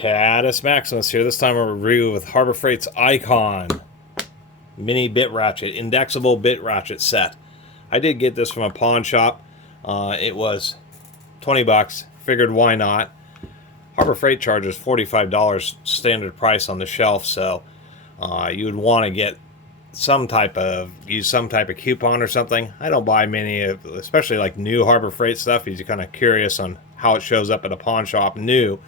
Catus Maximus here. This time a review with Harbor Freight's Icon mini bit ratchet, indexable bit ratchet set. I did get this from a pawn shop. It was 20 bucks. Figured why not. Harbor Freight charges $45 standard price on the shelf, so you would want to get use some type of coupon or something. I don't buy many of, especially like new Harbor Freight stuff, because you're kind of curious on how it shows up at a pawn shop new.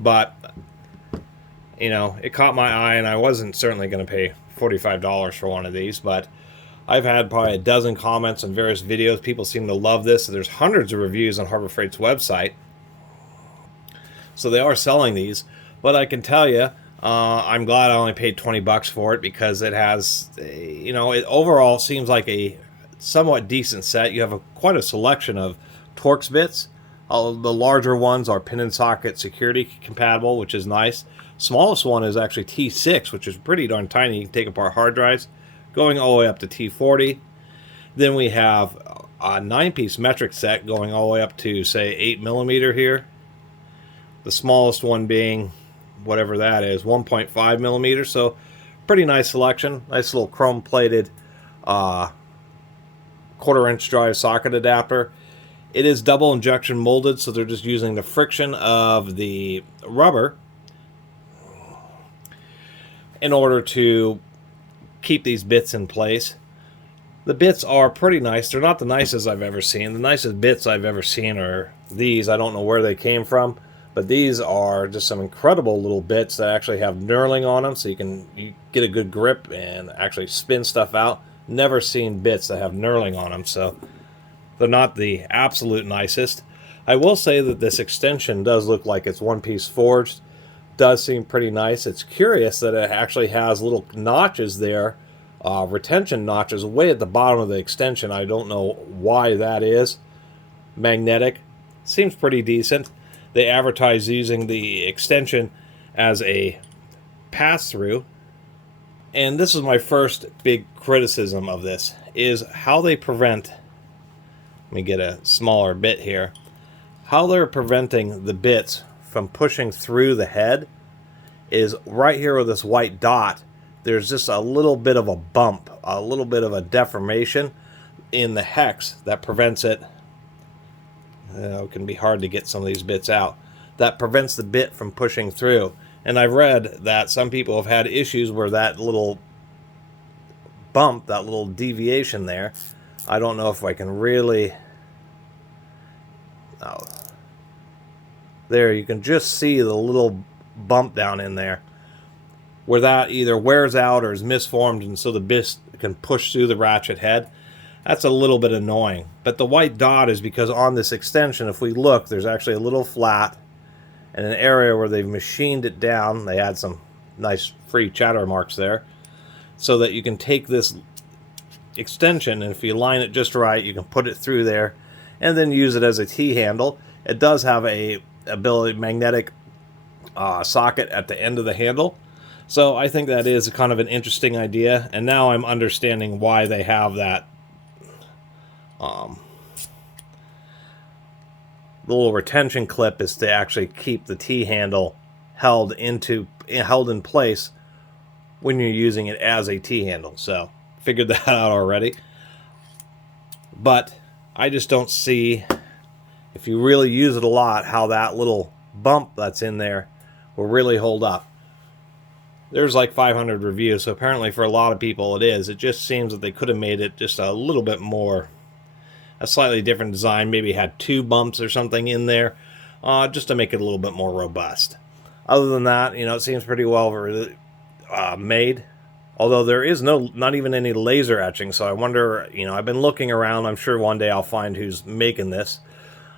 But you know, it caught my eye, and I wasn't certainly going to pay $45 for one of these. But I've had probably a dozen comments on various videos. People seem to love this. There's hundreds of reviews on Harbor Freight's website, so they are selling these. But I can tell you, I'm glad I only paid 20 bucks for it, because it has, you know, it overall seems like a somewhat decent set. You have quite a selection of Torx bits. All the larger ones are pin and socket security compatible, which is nice. Smallest one is actually T6, which is pretty darn tiny. You can take apart hard drives, going all the way up to T40. Then we have a 9-piece metric set going all the way up to, say, 8mm here. The smallest one being whatever that is, 1.5mm. So pretty nice selection. Nice little chrome plated 1/4-inch drive socket adapter. It is double injection molded, so they're just using the friction of the rubber in order to keep these bits in place. The bits are pretty nice. They're not the nicest I've ever seen. The nicest bits I've ever seen are these. I don't know where they came from, but these are just some incredible little bits that actually have knurling on them, so you get a good grip and actually spin stuff out. Never seen bits that have knurling on them, so they're not the absolute nicest. I will say that this extension does look like it's one-piece forged. Does seem pretty nice. It's curious that it actually has little notches there, retention notches way at the bottom of the extension. I don't know why that is. Magnetic. Seems pretty decent. They advertise using the extension as a pass-through. And this is my first big criticism of this, is how they prevent, let me get a smaller bit here, how they're preventing the bits from pushing through the head is right here with this white dot. There's just a little bit of a bump, a little bit of a deformation in the hex that prevents it. It can be hard to get some of these bits out. That prevents the bit from pushing through. And I've read that some people have had issues where that little bump, that little deviation there, I don't know if I can really... Oh. There, you can just see the little bump down in there, where that either wears out or is misformed, and so the bit can push through the ratchet head. That's a little bit annoying. But the white dot is because on this extension, if we look, there's actually a little flat and an area where they've machined it down. They had some nice free chatter marks there, so that you can take this extension, and if you line it just right, you can put it through there and then use it as a T-handle. It does have a magnetic socket at the end of the handle, so I think that is kind of an interesting idea. And now I'm understanding why they have that little retention clip, is to actually keep the T-handle held in place when you're using it as a T-handle. So figured that out already. But I just don't see, if you really use it a lot, how that little bump that's in there will really hold up. There's like 500 reviews, so apparently for a lot of people it is. It just seems that they could have made it just a little bit more, a slightly different design, maybe had 2 bumps or something in there, just to make it a little bit more robust. Other than that, you know, it seems pretty well made. Although there is not even any laser etching, so I wonder, you know, I've been looking around. I'm sure one day I'll find who's making this.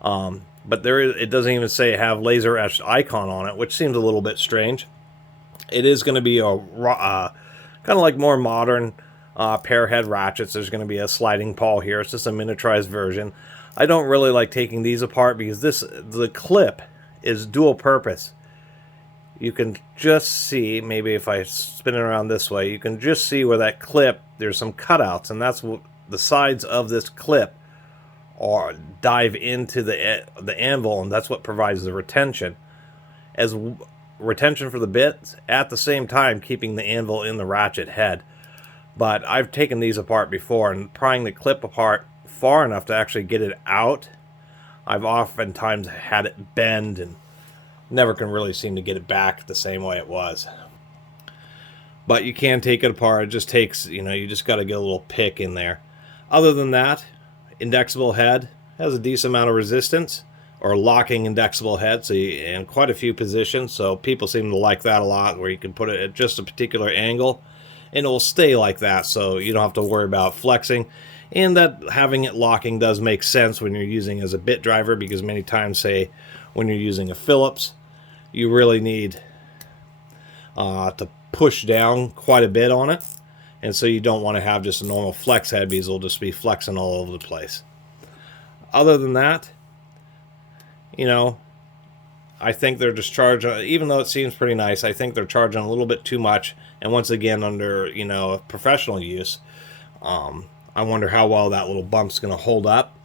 But it doesn't even say have laser etched icon on it, which seems a little bit strange. It is going to be a kind of like more modern pair head ratchets. There's going to be a sliding pawl here. It's just a miniaturized version. I don't really like taking these apart, because the clip is dual purpose. You can just see, maybe if I spin it around this way, you can just see where that clip, there's some cutouts, and that's what the sides of this clip or dive into the anvil, and that's what provides the retention. As retention for the bits, at the same time keeping the anvil in the ratchet head. But I've taken these apart before, and prying the clip apart far enough to actually get it out, I've oftentimes had it bend and never can really seem to get it back the same way it was. But you can take it apart. It just takes, you just got to get a little pick in there. Other than that, indexable head has a decent amount of resistance, or locking indexable head, so in quite a few positions. So people seem to like that a lot, where you can put it at just a particular angle and it will stay like that, so you don't have to worry about flexing. And that having it locking does make sense when you're using as a bit driver, because many times, say when you're using a Phillips, you really need to push down quite a bit on it, and so you don't want to have just a normal flex head, because it'll just be flexing all over the place. Other than that, I think they're just charging, even though it seems pretty nice, I think they're charging a little bit too much. And once again, under professional use, I wonder how well that little bump's going to hold up.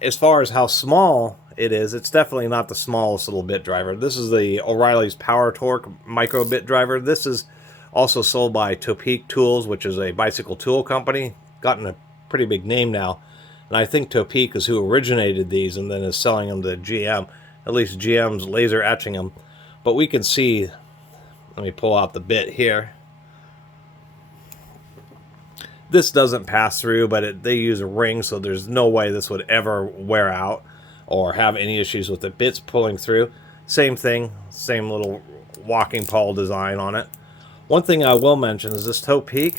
As far as how small it is, it's definitely not the smallest little bit driver. This is the O'Reilly's Power Torque micro bit driver. This is also sold by Topeak Tools, which is a bicycle tool company. Gotten a pretty big name now. And I think Topeak is who originated these and then is selling them to GM. At least GM's laser etching them. But we can see, let me pull out the bit here. This doesn't pass through, but they use a ring, so there's no way this would ever wear out or have any issues with the bits pulling through. Same thing, same little walking pole design on it. One thing I will mention is this Topeak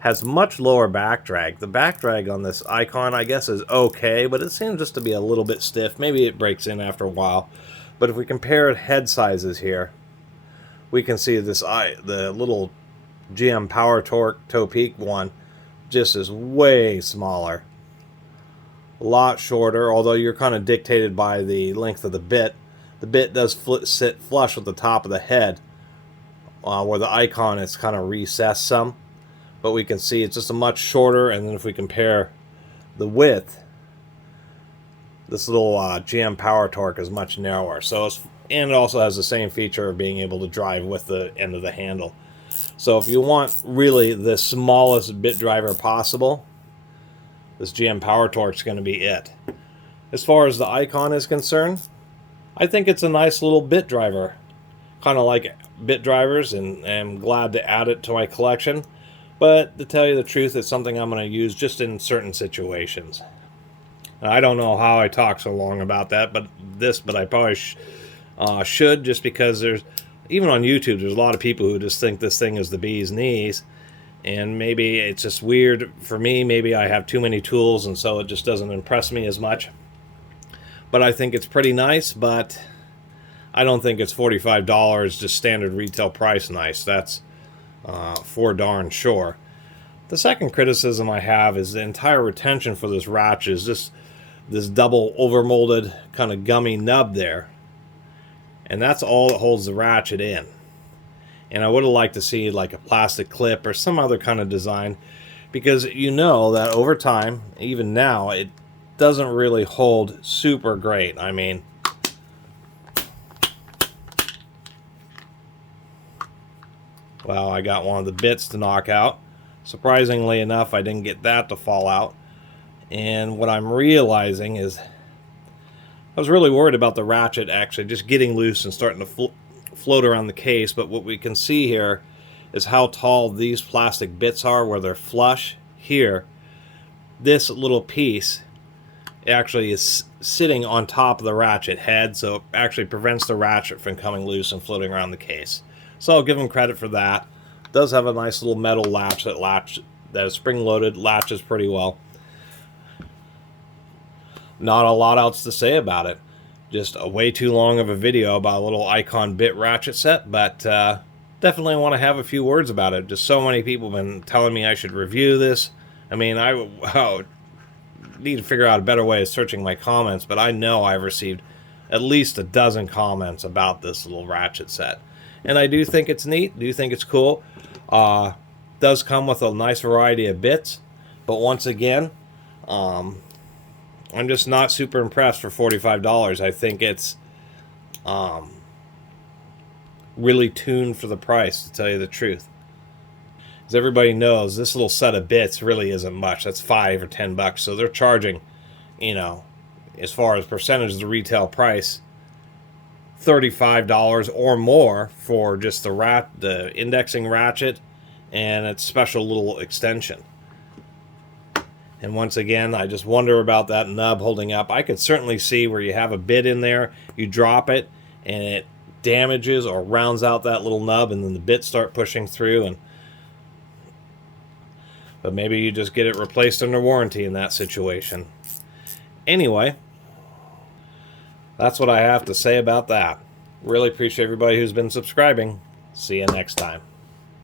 has much lower back drag. The back drag on this icon, I guess, is okay, but it seems just to be a little bit stiff. Maybe it breaks in after a while. But if we compare head sizes here, we can see this the little GM Power Torque Topeak one just is way smaller. A lot shorter, although you're kind of dictated by the length of the bit. The bit does sit flush with the top of the head, where the icon is kind of recessed some. But we can see it's just a much shorter, and then if we compare the width, this little GM Power Torque is much narrower. And it also has the same feature of being able to drive with the end of the handle. So if you want really the smallest bit driver possible, this GM Power Torque is going to be it. As far as the icon is concerned, I think it's a nice little bit driver. Kind of like bit drivers, and I'm glad to add it to my collection. But to tell you the truth, it's something I'm going to use just in certain situations. I don't know how I talk so long about that, but I probably should, just because even on YouTube, there's a lot of people who just think this thing is the bee's knees, and maybe it's just weird for me. Maybe I have too many tools, and so it just doesn't impress me as much. But I think it's pretty nice, but I don't think it's $45 just standard retail price nice. That's for darn sure. The second criticism I have is the entire retention for this ratchet is this double overmolded kind of gummy nub there, and that's all that holds the ratchet in. And I would have liked to see like a plastic clip or some other kind of design, because that over time, even now, it doesn't really hold super great. I mean, well, I got one of the bits to knock out. Surprisingly enough, I didn't get that to fall out. And what I'm realizing is I was really worried about the ratchet actually just getting loose and starting to float around the case. But what we can see here is how tall these plastic bits are, where they're flush here. This little piece actually is sitting on top of the ratchet head, so it actually prevents the ratchet from coming loose and floating around the case. So I'll give them credit for that. It does have a nice little metal latch that is spring-loaded, latches pretty well. Not a lot else to say about it. Just a way too long of a video about a little icon bit ratchet set, but definitely want to have a few words about it. Just so many people have been telling me I should review this. I mean, I need to figure out a better way of searching my comments, but I know I've received at least a dozen comments about this little ratchet set. And I do think it's neat, do think it's cool. Does come with a nice variety of bits, but once again, I'm just not super impressed for $45. I think it's really tuned for the price, to tell you the truth. As everybody knows, this little set of bits really isn't much. That's $5 or $10. So they're charging, you know, as far as percentage of the retail price, $35 or more for just the indexing ratchet and its special little extension. And once again, I just wonder about that nub holding up. I could certainly see where you have a bit in there, you drop it, and it damages or rounds out that little nub, and then the bits start pushing through. But maybe you just get it replaced under warranty in that situation. Anyway, that's what I have to say about that. Really appreciate everybody who's been subscribing. See you next time.